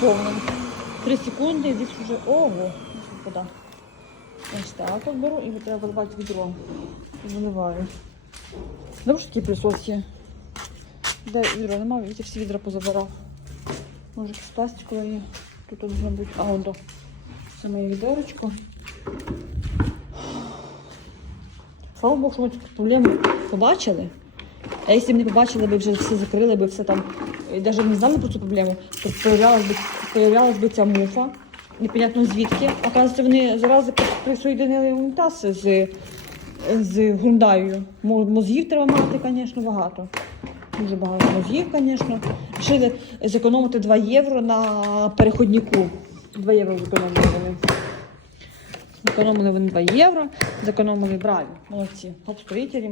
повним. Три секунди і десь вже ого, вода. Ось так от беру і треба виливати відро. Виливаю. Добре, що пилосос є. Де відро немає, я всі відра позабирав. Може якісь пластикове є. Тут должно бути. А, он до. Це моє відерочко. Слава Богу, що ми цю проблему побачили. А якщо б не побачили, б вже все закрили, б все там, і навіть не знали про цю проблему, то появлялась би, появлялась би ця муфа, непонятно звідки. Оказується, вони зарази присоєдинили унітаз з, з гундаєю. Мозгів треба мати, звісно, багато. Дуже багато мозгів, звісно. Рішили зекономити 2 євро на переходнику. 2 євро зекономили вони. Зекономили вони 2 євро, зекономили браві. Молодці. Гоп, строїтелі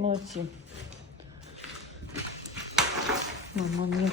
我懵了